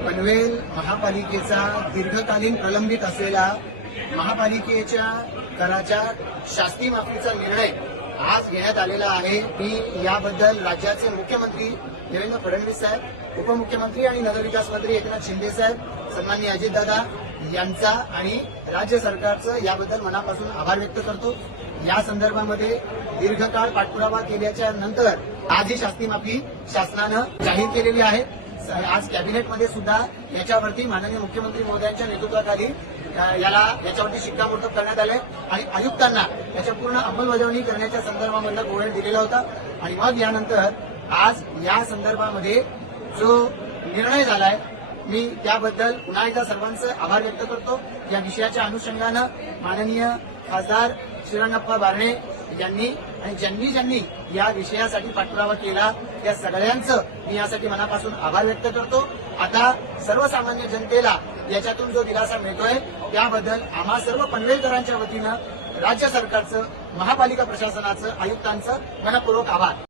पनवेल महापालिकेचा दीर्घकालीन प्रलंबित असलेला महापालिकेच्या कराच्या शास्ती माफीचा निर्णय आज घेण्यात आलेला आहे। मी याबद्दल राज्याचे मुख्यमंत्री देवेंद्र फडणवीस साहेब, उपमुख्यमंत्री आणि नगरविकास मंत्री एकनाथ शिंदे साहेब, सन्माननीय अजितदादा यांचा आणि राज्य सरकारचं याबद्दल मनापासून आभार व्यक्त करतो। या संदर्भामध्ये दीर्घकाळ पाठपुरावा केल्याच्या नंतर आज ही शास्ती माफी शासनानं जाहीर केलेली आहे। आज कॅबिनेटमध्ये सुद्धा याच्यावरती माननीय मुख्यमंत्री महोदयांच्या नेतृत्वाखाली याच्यावरती शिक्कामोर्तब करण्यात आले आणि आयुक्तांना याच्या पूर्ण अंमलबजावणी करण्याच्या संदर्भामध्ये गोळ्या दिलेला होता। आणि मग यानंतर आज या संदर्भामध्ये जो निर्णय झालाय मी त्याबद्दल पुन्हा एकदा सर्वांचे आभार व्यक्त करतो। या विषयाच्या अनुषंगानं माननीय खासदार श्रीरंगप्पा बारणे यांनी आणि ज्यांनी या विषयासाठी पाठपुरावा केला त्या सगळ्यांचं मी यासाठी मनापासून आभार व्यक्त करतो। आता सर्वसामान्य जनतेला याच्यातून जो दिलासा मिळतोय त्याबद्दल आम्हा सर्व पनवेलकरांच्या वतीनं राज्य सरकारचं, महापालिका प्रशासनाचं, आयुक्तांचं मनपूर्वक आभार।